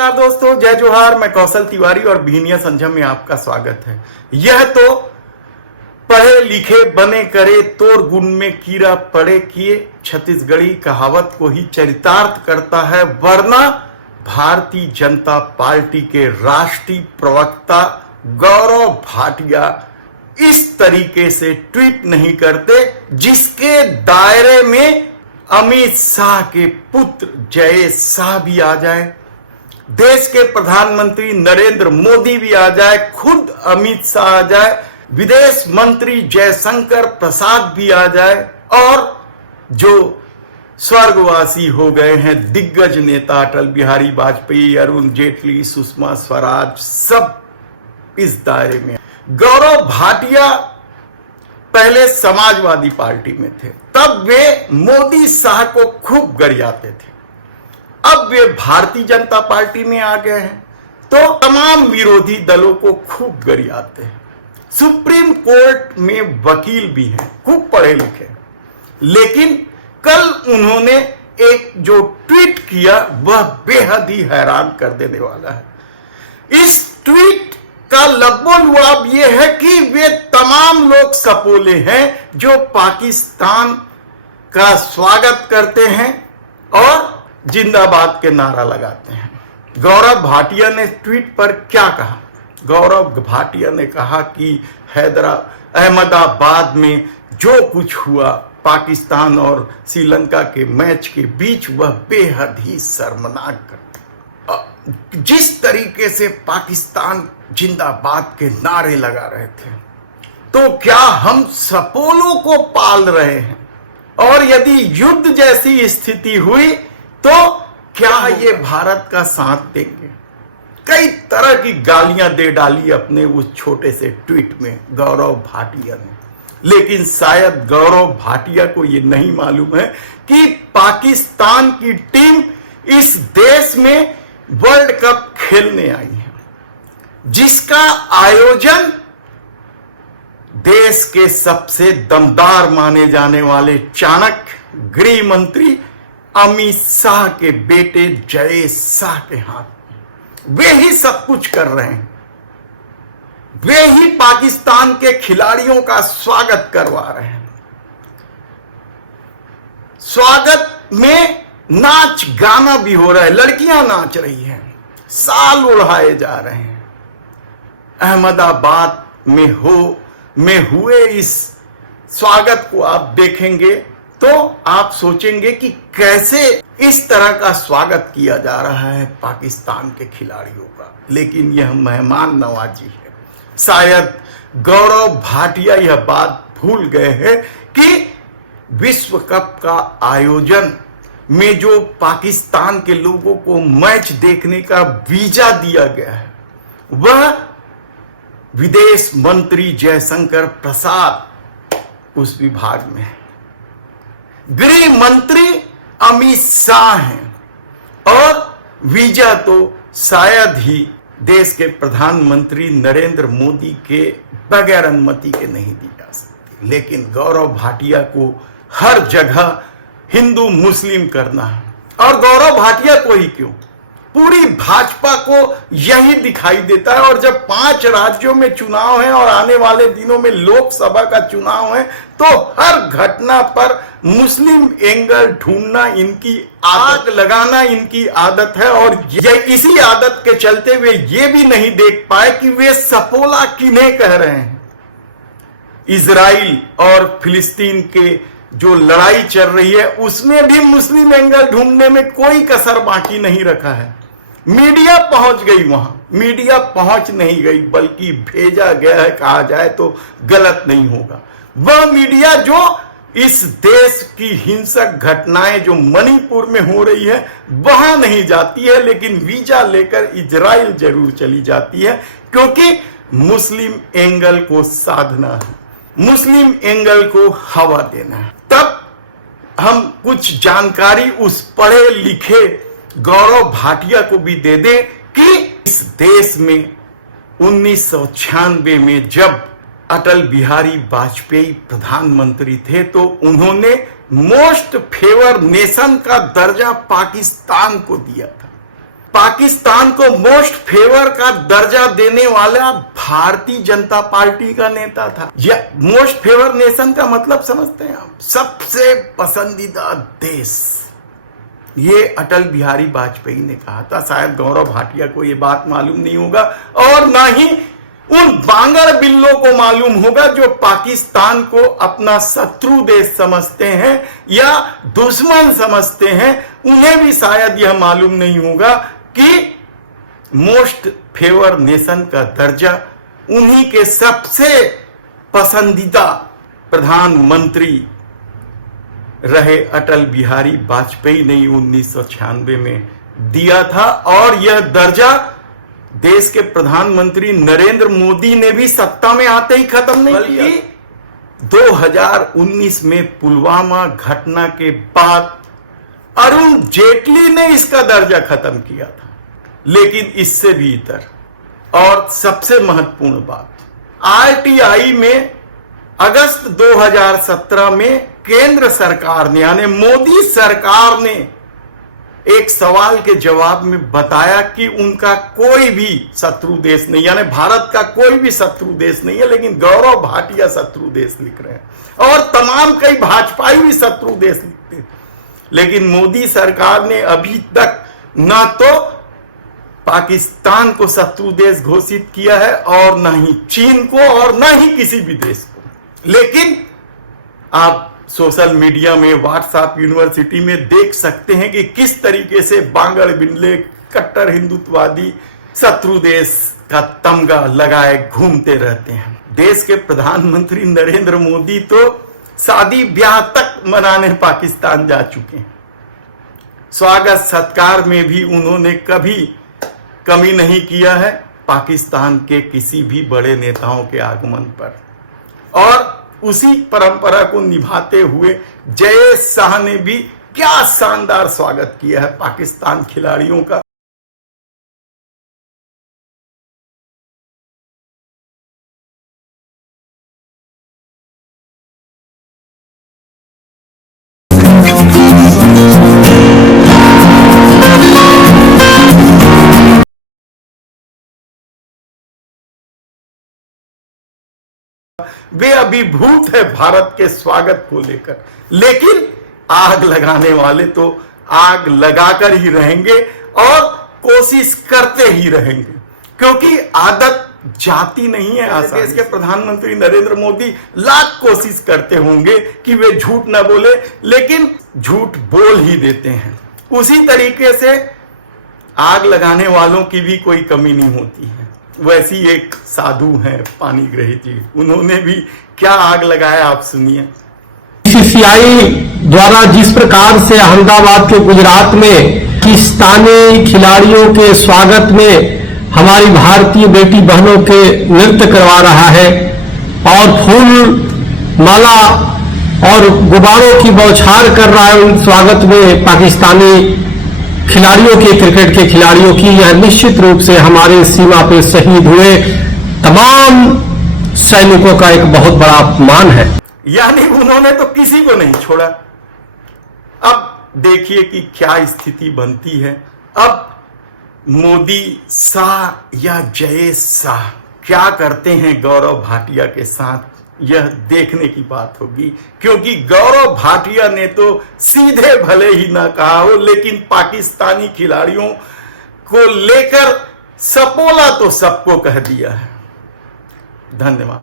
नमस्कार दोस्तों, जय जोहार। मैं कौशल तिवारी और बीनिया संजम में आपका स्वागत है। यह तो पढ़े लिखे बने करे तोर गुण में कीड़ा पड़े किए छत्तीसगढ़ी कहावत को ही चरितार्थ करता है, वरना भारतीय जनता पार्टी के राष्ट्रीय प्रवक्ता गौरव भाटिया इस तरीके से ट्वीट नहीं करते जिसके दायरे में अमित शाह के पुत्र जय शाह भी आ जाए, देश के प्रधानमंत्री नरेंद्र मोदी भी आ जाए, खुद अमित शाह आ जाए, विदेश मंत्री जयशंकर प्रसाद भी आ जाए और जो स्वर्गवासी हो गए हैं दिग्गज नेता अटल बिहारी वाजपेयी, अरुण जेटली, सुषमा स्वराज, सब इस दायरे में। गौरव भाटिया पहले समाजवादी पार्टी में थे, तब वे मोदी शाह को खूब गरियाते थे। अब वे भारतीय जनता पार्टी में आ गए हैं तो तमाम विरोधी दलों को खूब गरियाते हैं। सुप्रीम कोर्ट में वकील भी हैं, खूब पढ़े लिखे, लेकिन कल उन्होंने एक जो ट्वीट किया वह बेहद ही हैरान कर देने वाला है। इस ट्वीट का लब्बो-लुआब यह है कि वे तमाम लोग सपोले हैं जो पाकिस्तान का स्वागत करते हैं और जिंदाबाद के नारा लगाते हैं। गौरव भाटिया ने ट्वीट पर क्या कहा? गौरव भाटिया ने कहा कि अहमदाबाद में जो कुछ हुआ पाकिस्तान और श्रीलंका के मैच के बीच वह बेहद ही शर्मनाक घटना। जिस तरीके से पाकिस्तान जिंदाबाद के नारे लगा रहे थे, तो क्या हम सपोलों को पाल रहे हैं? और यदि युद्ध जैसी स्थिति हुई तो क्या ये भारत का साथ देंगे? कई तरह की गालियां दे डाली अपने उस छोटे से ट्वीट में गौरव भाटिया ने, लेकिन शायद गौरव भाटिया को ये नहीं मालूम है कि पाकिस्तान की टीम इस देश में वर्ल्ड कप खेलने आई है, जिसका आयोजन देश के सबसे दमदार माने जाने वाले चाणक्य गृह मंत्री अमित शाह के बेटे जय शाह के हाथ में। वे ही सब कुछ कर रहे हैं, वे ही पाकिस्तान के खिलाड़ियों का स्वागत करवा रहे हैं। स्वागत में नाच गाना भी हो रहा है, लड़कियां नाच रही हैं, साल उड़ाए जा रहे हैं। अहमदाबाद में हुए इस स्वागत को आप देखेंगे तो आप सोचेंगे कि कैसे इस तरह का स्वागत किया जा रहा है पाकिस्तान के खिलाड़ियों का, लेकिन यह मेहमान नवाजी है। शायद गौरव भाटिया यह बात भूल गए हैं कि विश्व कप का आयोजन में जो पाकिस्तान के लोगों को मैच देखने का वीजा दिया गया है वह विदेश मंत्री जयशंकर प्रसाद उस विभाग में है, गृह मंत्री अमित शाह हैं और वीजा तो शायद ही देश के प्रधानमंत्री नरेंद्र मोदी के बगैर अनुमति के नहीं दी जा सकती। लेकिन गौरव भाटिया को हर जगह हिंदू मुस्लिम करना है, और गौरव भाटिया को ही क्यों, पूरी भाजपा को यही दिखाई देता है। और जब 5 राज्यों में चुनाव है और आने वाले दिनों में लोकसभा का चुनाव है तो हर घटना पर मुस्लिम एंगल ढूंढना इनकी आग लगाना इनकी आदत है। और इसी आदत के चलते वे ये भी नहीं देख पाए कि वे सपोला किन्हें कह रहे हैं। इजराइल और फिलिस्तीन के जो लड़ाई चल रही है उसमें भी मुस्लिम एंगल ढूंढने में कोई कसर बाकी नहीं रखा है। मीडिया पहुंच गई वहां, मीडिया पहुंच नहीं गई बल्कि भेजा गया है, कहा जाए तो गलत नहीं होगा। वह मीडिया जो इस देश की हिंसक घटनाएं जो मणिपुर में हो रही है वहां नहीं जाती है, लेकिन वीजा लेकर इजराइल जरूर चली जाती है, क्योंकि मुस्लिम एंगल को साधना है, मुस्लिम एंगल को हवा देना है। तब हम कुछ जानकारी उस पढ़े लिखे गौरव भाटिया को भी दे दें कि इस देश में 1996 में जब अटल बिहारी वाजपेयी प्रधानमंत्री थे तो उन्होंने मोस्ट फेवर नेशन का दर्जा पाकिस्तान को दिया था। पाकिस्तान को मोस्ट फेवर का दर्जा देने वाला भारतीय जनता पार्टी का नेता था। यह मोस्ट फेवर नेशन का मतलब समझते हैं आप? सबसे पसंदीदा देश। ये अटल बिहारी वाजपेयी ने कहा था। शायद गौरव भाटिया को यह बात मालूम नहीं होगा और ना ही उन बांगर बिल्लों को मालूम होगा जो पाकिस्तान को अपना शत्रु देश समझते हैं या दुश्मन समझते हैं। उन्हें भी शायद यह मालूम नहीं होगा कि मोस्ट फेवर नेशन का दर्जा उन्हीं के सबसे पसंदीदा प्रधानमंत्री रहे अटल बिहारी वाजपेयी ने 1996 में दिया था और यह दर्जा देश के प्रधानमंत्री नरेंद्र मोदी ने भी सत्ता में आते ही खत्म नहीं किया। 2019 में पुलवामा घटना के बाद अरुण जेटली ने इसका दर्जा खत्म किया था। लेकिन इससे भी इतर और सबसे महत्वपूर्ण बात, आरटीआई में अगस्त 2017 में केंद्र सरकार ने यानी मोदी सरकार ने एक सवाल के जवाब में बताया कि उनका कोई भी शत्रु देश नहीं, यानी भारत का कोई भी शत्रु देश नहीं है, लेकिन गौरव भाटिया शत्रु देश लिख रहे हैं और तमाम कई भाजपाई भी शत्रु देश लिखते हैं। लेकिन मोदी सरकार ने अभी तक ना तो पाकिस्तान को शत्रु देश घोषित किया है और ना ही चीन को और ना ही किसी भी देश को। लेकिन आप सोशल मीडिया में, व्हाट्सएप यूनिवर्सिटी में देख सकते हैं कि किस तरीके से बांगड़ बिल्ले कट्टर हिंदुत्ववादी शत्रु देश का तमगा लगाए घूमते रहते हैं। देश के प्रधानमंत्री नरेंद्र मोदी तो शादी ब्याह तक मनाने पाकिस्तान जा चुके हैं। स्वागत सत्कार में भी उन्होंने कभी कमी नहीं किया है पाकिस्तान के किसी भी बड़े नेताओं के आगमन पर। और उसी परंपरा को निभाते हुए जयेश शाह ने भी क्या शानदार स्वागत किया है पाकिस्तान खिलाड़ियों का। वे अभिभूत है भारत के स्वागत को लेकर, लेकिन आग लगाने वाले तो आग लगाकर ही रहेंगे और कोशिश करते ही रहेंगे, क्योंकि आदत जाती नहीं है आसान। देश के प्रधानमंत्री नरेंद्र मोदी लाख कोशिश करते होंगे कि वे झूठ ना बोले, लेकिन झूठ बोल ही देते हैं। उसी तरीके से आग लगाने वालों की भी कोई कमी नहीं होती है। वैसी एक साधु हैं पानीग्रही जी, उन्होंने भी क्या आग लगाया आप सुनिए। बीसीसीआई द्वारा जिस प्रकार से अहमदाबाद के गुजरात में पाकिस्तानी खिलाड़ियों के स्वागत में हमारी भारतीय बेटी बहनों के नृत्य करवा रहा है और फूल माला और गुब्बारों की बौछार कर रहा है उन स्वागत में पाकिस्तानी खिलाड़ियों के, क्रिकेट के खिलाड़ियों की, यह निश्चित रूप से हमारे सीमा पे शहीद हुए तमाम सैनिकों का एक बहुत बड़ा अपमान है। यानी उन्होंने तो किसी को नहीं छोड़ा। अब देखिए कि क्या स्थिति बनती है। अब मोदी शाह या जयेश शाह क्या करते हैं गौरव भाटिया के साथ, यह देखने की बात होगी, क्योंकि गौरव भाटिया ने तो सीधे भले ही ना कहा हो, लेकिन पाकिस्तानी खिलाड़ियों को लेकर सपोला तो सबको कह दिया है। धन्यवाद।